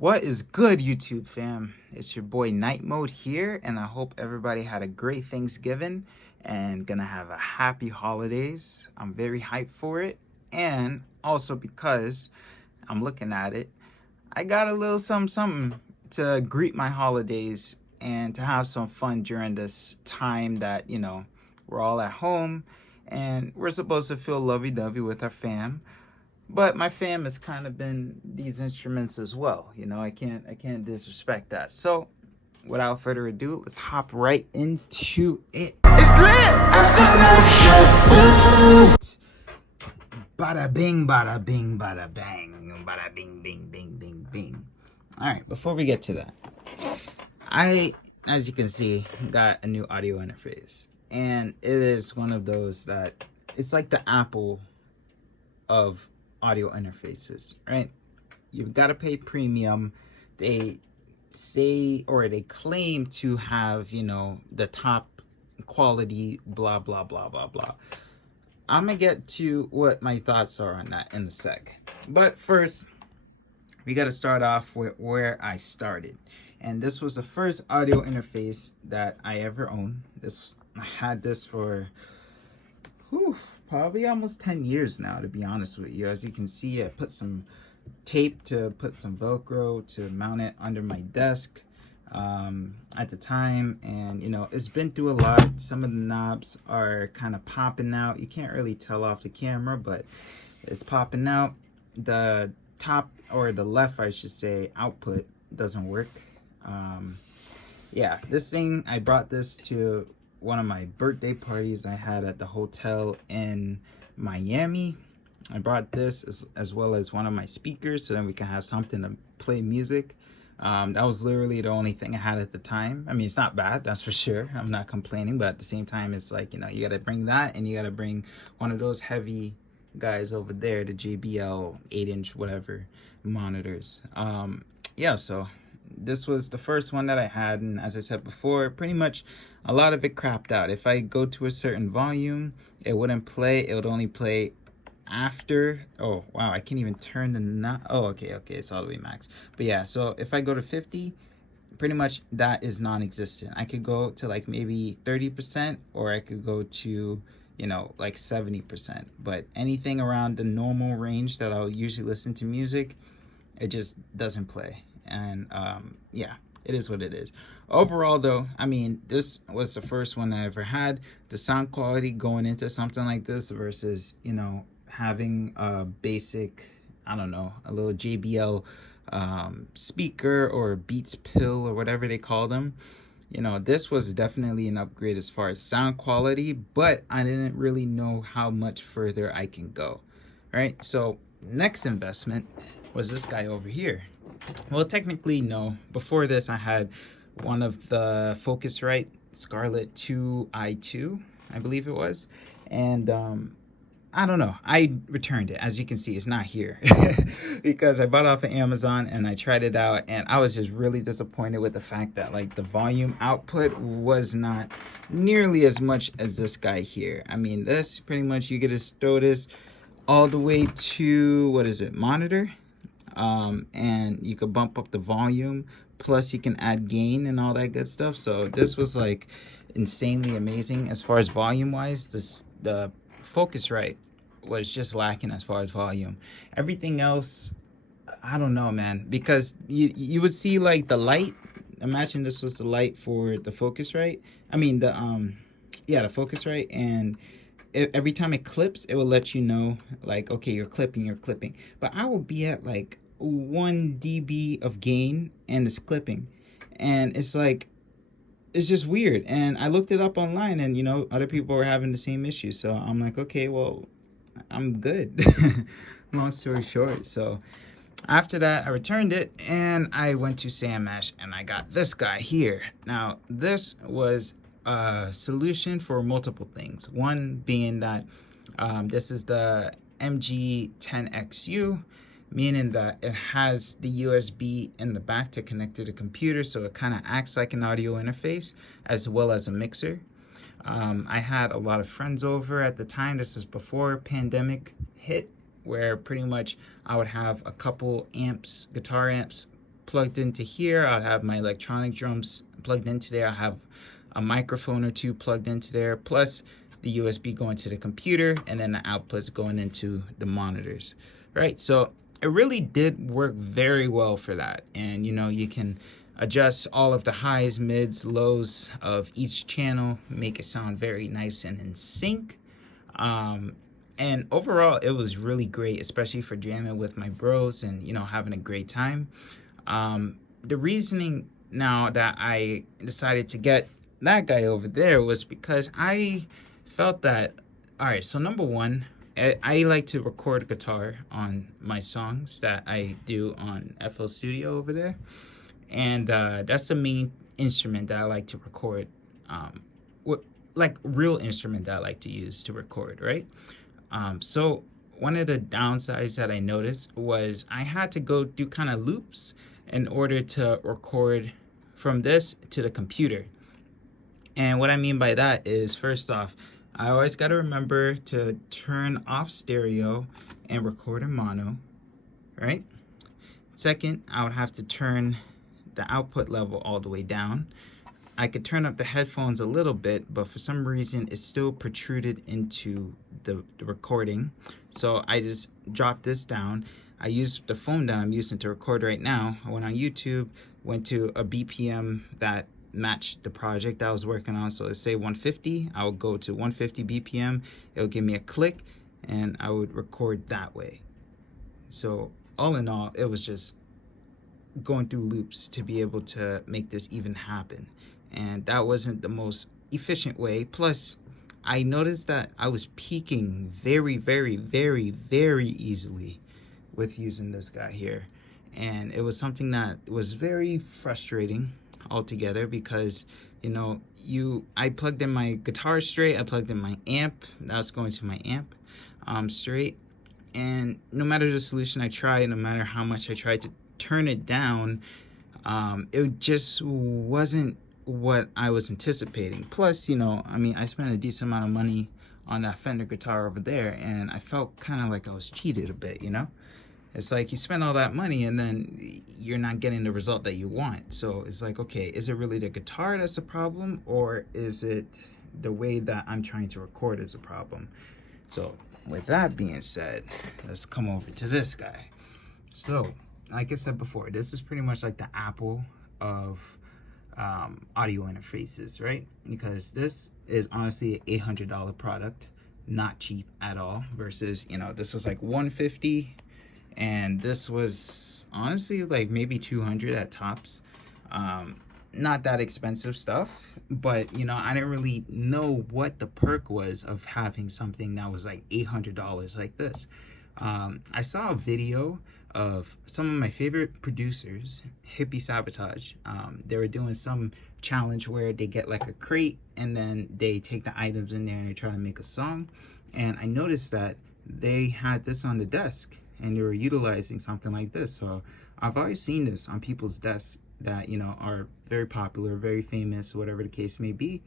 What is good, YouTube fam? It's your boy Night Mode here, and I hope everybody had a great Thanksgiving and gonna have a happy holidays. I'm very hyped for it, and also because I'm looking at it, I got a little something to greet my holidays and to have some fun during this time that, we're all at home and we're supposed to feel lovey-dovey with our fam. But my fam has kind of been these instruments as well. I can't disrespect that. So without further ado, let's hop right into it. It's lit! Bada bing, bada bing, bada bang. Bada bing, bing, bing, bing, bing. Alright, before we get to that, I, as you can see, got a new audio interface. And it is one of those that, it's like the Apple of audio interfaces, right? You've got to pay premium. They say, or they claim to have, the top quality, blah, blah, blah, blah, blah. I'm gonna get to what my thoughts are on that in a sec. But first, we got to start off with where I started. And this was the first audio interface that I ever owned. I had this for, probably almost 10 years now, to be honest with you. As you can see, I put some tape to put some Velcro to mount it under my desk at the time. And, it's been through a lot. Some of the knobs are kind of popping out. You can't really tell off the camera, but it's popping out. The top, or the left, I should say, output doesn't work. Yeah, this thing, I brought this to one of my birthday parties I had at the hotel in Miami. I brought this as well as one of my speakers so then we can have something to play music. That was literally the only thing I had at the time. I mean, it's not bad, that's for sure. I'm not complaining, but at the same time, it's like, you gotta bring that, and you gotta bring one of those heavy guys over there, the JBL 8-inch whatever monitors. Yeah, so this was the first one that I had, and as I said before, pretty much a lot of it crapped out. If I go to a certain volume, it wouldn't play. It would only play after. Oh wow, I can't even turn the knob. Oh, okay, it's all the way max. But yeah, so if I go to 50, pretty much that is non-existent. I could go to like maybe 30%, or I could go to like 70%, but anything around the normal range that I'll usually listen to music, it just doesn't play. And yeah, it is what it is. Overall though, I mean, this was the first one I ever had. The sound quality going into something like this versus having a basic, I don't know, a little JBL speaker or Beats pill or whatever they call them, this was definitely an upgrade as far as sound quality, but I didn't really know how much further I can go. Right, so next investment was this guy over here. Well, technically no. Before this, I had one of the Focusrite Scarlett 2i2, I believe it was, and I don't know, I returned it. As you can see, it's not here because I bought it off of Amazon and I tried it out, and I was just really disappointed with the fact that like the volume output was not nearly as much as this guy here. I mean, this pretty much, you get to throw this all the way to, what is it, monitor, and you could bump up the volume, plus you can add gain and all that good stuff. So this was like insanely amazing as far as volume wise. The Focusrite was just lacking as far as volume. Everything else, I don't know, man, because you would see like the light. Imagine this was the light for the Focusrite. I mean the Focusrite, and every time it clips, it will let you know like, okay, you're clipping. But I will be at like 1 dB of gain and it's clipping, and it's like, it's just weird. And I looked it up online, and other people were having the same issue, so I'm like, okay, well, I'm good. Long story short, so after that I returned it and I went to Sam Ash and I got this guy here. Now this was a solution for multiple things. One being that this is the MG10XU, meaning that it has the USB in the back to connect to the computer, so it kind of acts like an audio interface as well as a mixer. I had a lot of friends over at the time. This is before pandemic hit, where pretty much I would have a couple amps, guitar amps plugged into here. I'll have my electronic drums plugged into there. I'll have a microphone or two plugged into there, plus the USB going to the computer, and then the outputs going into the monitors, right? So it really did work very well for that. And you know, you can adjust all of the highs, mids, lows of each channel, make it sound very nice and in sync. And overall, it was really great, especially for jamming with my bros and, you know, having a great time. The reasoning now that I decided to get that guy over there was because I felt that, all right, so number one, I like to record guitar on my songs that I do on FL Studio over there. And that's the main instrument that I like to record, like real instrument that I like to use to record, right? So one of the downsides that I noticed was I had to go do kind of loops in order to record from this to the computer. And what I mean by that is, first off, I always got to remember to turn off stereo and record in mono, right? Second, I would have to turn the output level all the way down. I could turn up the headphones a little bit, but for some reason it still protruded into the recording. So I just dropped this down. I used the phone that I'm using to record right now. I went on YouTube, went to a BPM that matched the project I was working on. So let's say 150, I would go to 150 BPM. It would give me a click and I would record that way. So all in all, it was just going through loops to be able to make this even happen. And that wasn't the most efficient way. Plus, I noticed that I was peaking very, very, very, very easily with using this guy here. And it was something that was very frustrating altogether because, you know, I plugged in my guitar straight, I plugged in my amp, that was going to my amp straight. And no matter the solution I tried, no matter how much I tried to turn it down, it just wasn't what I was anticipating. Plus, you know, I mean, I spent a decent amount of money on that Fender guitar over there, and I felt kind of like I was cheated a bit, you know? It's like you spend all that money and then you're not getting the result that you want. So it's like, okay, is it really the guitar that's a problem, or is it the way that I'm trying to record is a problem? So with that being said, let's come over to this guy. So like I said before, this is pretty much like the Apple of audio interfaces, right? Because this is honestly an $800 product, not cheap at all, versus, you know, this was like $150 and this was honestly like maybe $200 at tops. Not that expensive stuff, but you know, I didn't really know what the perk was of having something that was like $800 like this. I saw a video of some of my favorite producers, Hippie Sabotage. They were doing some challenge where they get like a crate and then they take the items in there and they try to make a song. And I noticed that they had this on the desk and they were utilizing something like this. So I've always seen this on people's desks that, you know, are very popular, very famous, whatever the case may be.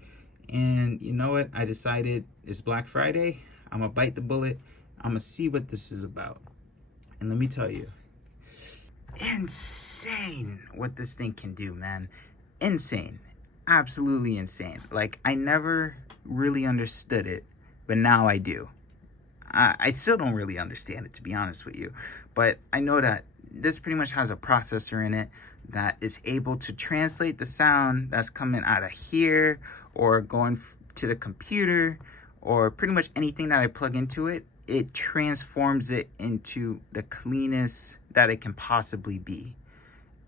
And you know what? I decided it's Black Friday. I'm gonna bite the bullet. I'm gonna see what this is about. And let me tell you, insane what this thing can do, man. Insane. Absolutely insane. Like, I never really understood it, but now I do. I still don't really understand it, to be honest with you. But I know that this pretty much has a processor in it that is able to translate the sound that's coming out of here or going to the computer or pretty much anything that I plug into it. It transforms it into the cleanest that it can possibly be.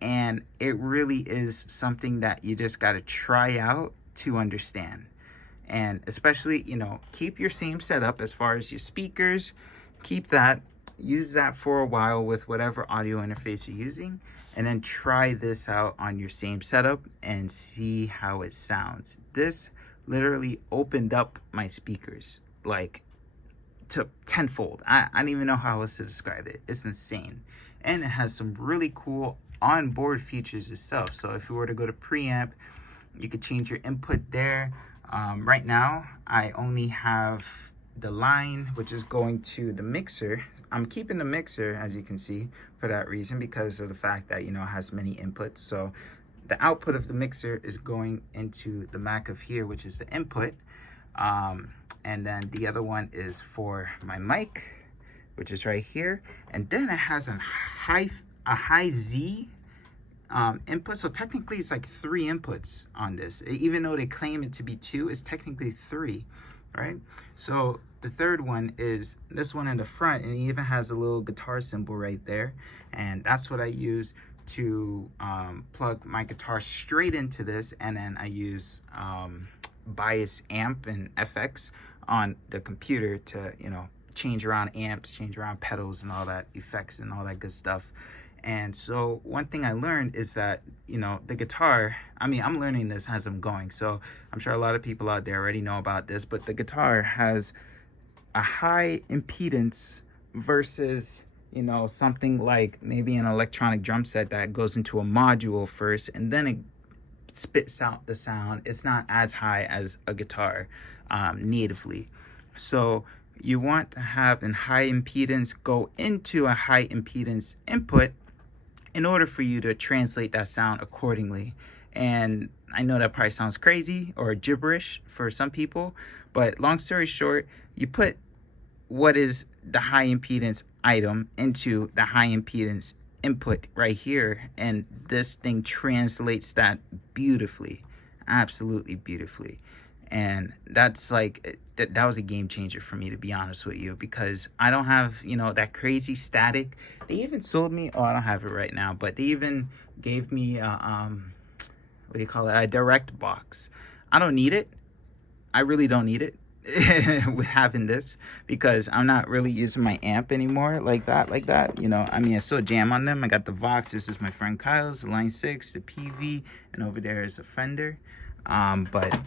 And it really is something that you just got to try out to understand. And especially, you know, keep your same setup as far as your speakers. Keep that. Use that for a while with whatever audio interface you're using. And then try this out on your same setup and see how it sounds. This literally opened up my speakers, like, to tenfold. I don't even know how else to describe it. It's insane. And it has some really cool onboard features itself. So if you were to go to preamp, you could change your input there. Right now, I only have the line, which is going to the mixer, I'm keeping the mixer, as you can see, for that reason, because of the fact that, you know, it has many inputs. So the output of the mixer is going into the Mac of here, which is the input. And then the other one is for my mic, which is right here. And then it has a high Z input. So technically it's like 3 inputs on this. Even though they claim it to be 2, it's technically 3, right? So the third one is this one in the front, and it even has a little guitar symbol right there. And that's what I use to plug my guitar straight into this. And then I use bias amp and FX on the computer to, you know, change around amps, change around pedals and all that, effects and all that good stuff. And so one thing I learned is that, you know, the guitar, I mean, I'm learning this as I'm going, so I'm sure a lot of people out there already know about this, but the guitar has a high impedance versus, you know, something like maybe an electronic drum set that goes into a module first and then it spits out the sound. It's not as high as a guitar natively. So you want to have a high impedance go into a high impedance input in order for you to translate that sound accordingly. And I know that probably sounds crazy or gibberish for some people, but long story short, you put what is the high impedance item into the high impedance input right here, and this thing translates that beautifully, absolutely beautifully. And that's like, that was a game changer for me, to be honest with you, because I don't have, you know, that crazy static. They even sold me, oh, I don't have it right now, but they even gave me what do you call it, a direct box. I don't need it. I really don't need it with having this, because I'm not really using my amp anymore like that, you know. I mean, I still jam on them. I got the Vox. This is my friend Kyle's, the Line 6, the PV, and over there is a Fender. But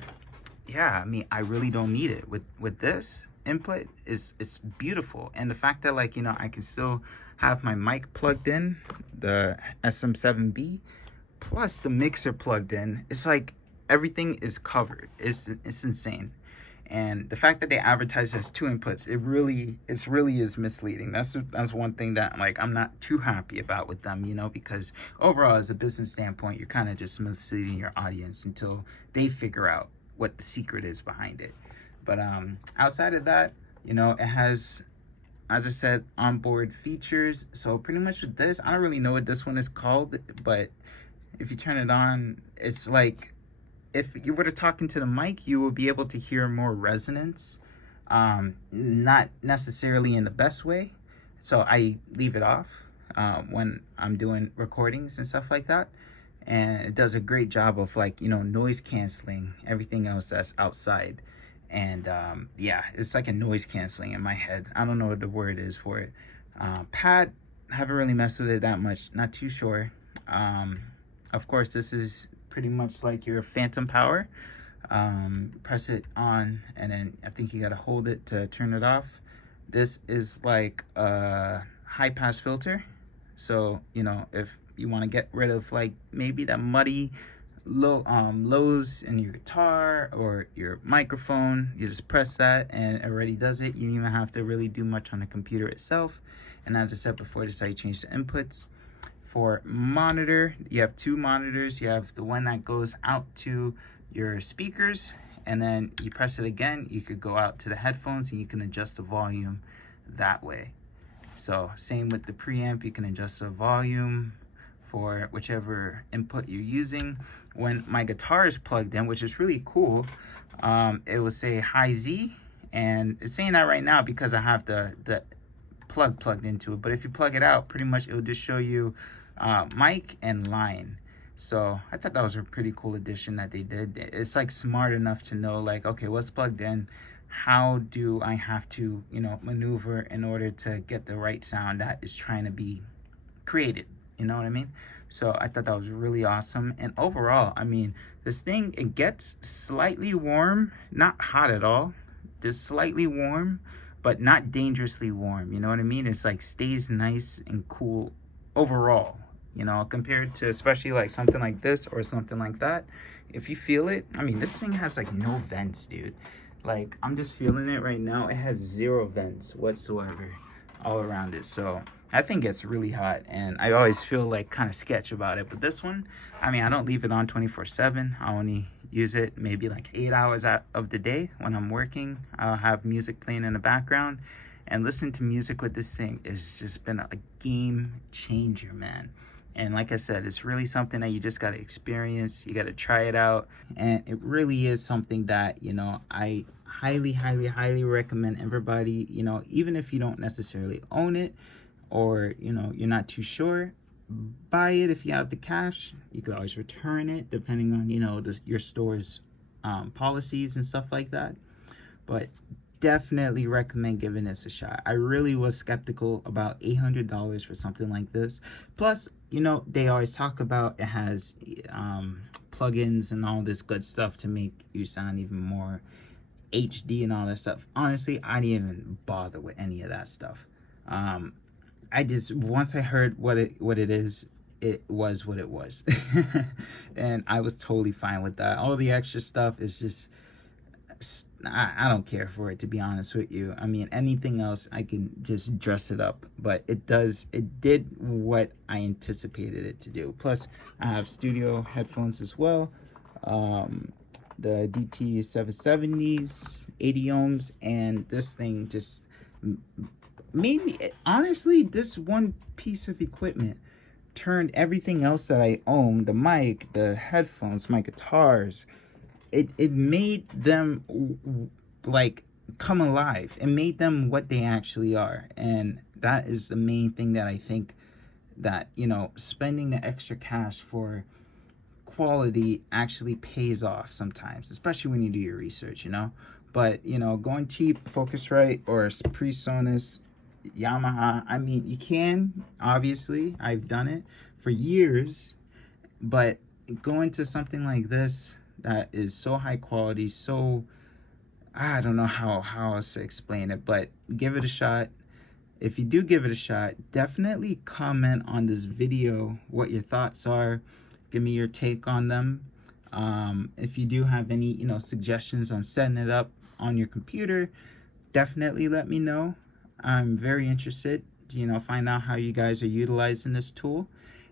yeah, I mean, I really don't need it. With this input, it's beautiful. And the fact that, like, you know, I can still have my mic plugged in, the SM7B, plus the mixer plugged in, it's like everything is covered. It's insane. And the fact that they advertise as 2 inputs, it really is misleading. That's one thing that, like, I'm not too happy about with them, you know, because overall, as a business standpoint, you're kind of just misleading your audience until they figure out what the secret is behind it. But outside of that, you know, it has, as I said, onboard features. So pretty much with this, I don't really know what this one is called, but if you turn it on, it's like, if you were to talk into the mic, you will be able to hear more resonance, not necessarily in the best way. So I leave it off when I'm doing recordings and stuff like that. And it does a great job of, like, you know, noise canceling everything else that's outside. And yeah, it's like a noise canceling in my head. I don't know what the word is for it. Pad, haven't really messed with it that much, not too sure. Of course, this is pretty much like your phantom power. Press it on, and then I think you gotta hold it to turn it off. This is like a high pass filter. So, you know, if you want to get rid of, like, maybe that muddy lows in your guitar or your microphone, you just press that and it already does it. You don't even have to really do much on the computer itself. And as I said before, this is how you change the inputs. For monitor, you have 2 monitors. You have the one that goes out to your speakers, and then you press it again, you could go out to the headphones and you can adjust the volume that way. So same with the preamp, you can adjust the volume for whichever input you're using. When my guitar is plugged in, which is really cool, it will say high Z, and it's saying that right now because I have the plug plugged into it. But if you plug it out, pretty much it will just show you mic and line. So I thought that was a pretty cool addition that they did. It's like smart enough to know, like, okay, what's plugged in? How do I have to, you know, maneuver in order to get the right sound that is trying to be created? You know what I mean? So I thought that was really awesome. And overall, I mean, this thing, it gets slightly warm, not hot at all, just slightly warm, but not dangerously warm. You know what I mean? It's like stays nice and cool overall, you know, compared to especially like something like this or something like that. If you feel it, I mean, this thing has like no vents, dude. Like, I'm just feeling it right now. It has 0 vents whatsoever. all around it. So I think it's really hot, and I always feel like kind of sketch about it. But this one, I mean, I don't leave it on 24/7. I only use it maybe like 8 hours out of the day. When I'm working, I'll have music playing in the background, and listening to music with this thing has just been a game changer, man. And like I said, it's really something that you just got to experience. You got to try it out. And it really is something that, you know, I highly recommend everybody, you know, even if you don't necessarily own it, or, you know, you're not too sure, buy it if you have the cash. You could always return it depending on, you know, your store's policies and stuff like that. But definitely recommend giving this a shot. I really was skeptical about $800 for something like this. Plus, you know, they always talk about it has plugins and all this good stuff to make you sound even more HD and all that stuff. Honestly, I didn't even bother with any of that stuff. I just, once I heard what it is, it was what it was. And I was totally fine with that. All the extra stuff is just, I don't care for it, to be honest with you. I mean, anything else I can just dress it up, but it did what I anticipated it to do. Plus I have studio headphones as well, the DT 770s, 80 ohms, and this thing just made me, honestly, this one piece of equipment turned everything else that I own, the mic, the headphones, my guitars, it made them like come alive. It made them what they actually are. And that is the main thing that I think that, you know, spending the extra cash for quality actually pays off sometimes, especially when you do your research, you know. But, you know, going cheap, Focusrite or PreSonus, Yamaha, I mean, you can, obviously, I've done it for years, but going to something like this that is so high quality, so, I don't know how else to explain it, but give it a shot. If you do give it a shot, definitely comment on this video what your thoughts are. Give me your take on them. If you do have any, you know, suggestions on setting it up on your computer, definitely let me know. I'm very interested to, you know, find out how you guys are utilizing this tool.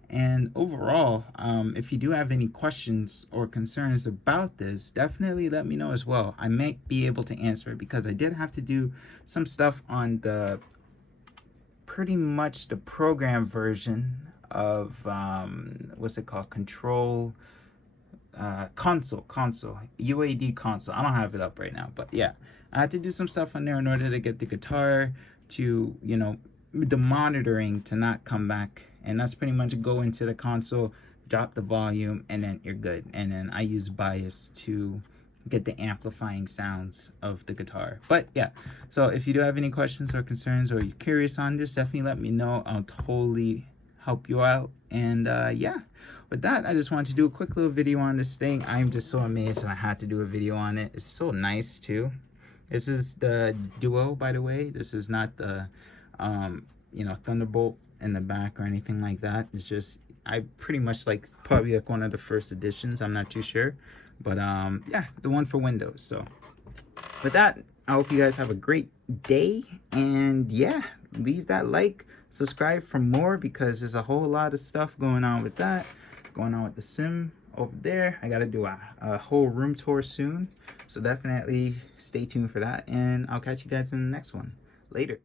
And overall, if you do have any questions or concerns about this, definitely let me know as well. I might be able to answer it, because I did have to do some stuff on the pretty much the program version of what's it called, console, UAD console. I don't have it up right now, but yeah, I had to do some stuff on there in order to get the guitar to, you know, the monitoring to not come back. And that's pretty much go into the console, drop the volume, and then you're good. And then I use bias to get the amplifying sounds of the guitar. But yeah, so if you do have any questions or concerns, or you're curious on this, definitely let me know. I'll totally help you out. And yeah, with that, I just wanted to do a quick little video on this thing. I'm just so amazed that I had to do a video on it. It's so nice too. This is the Duo, by the way. This is not the you know, Thunderbolt in the back or anything like that. It's just, I pretty much like, probably like one of the first editions, I'm not too sure, but yeah, the one for Windows. So with that, I hope you guys have a great day, and yeah, leave that like, subscribe for more, because there's a whole lot of stuff going on with that, going on with the sim over there. I gotta do a whole room tour soon, so definitely stay tuned for that, and I'll catch you guys in the next one. Later.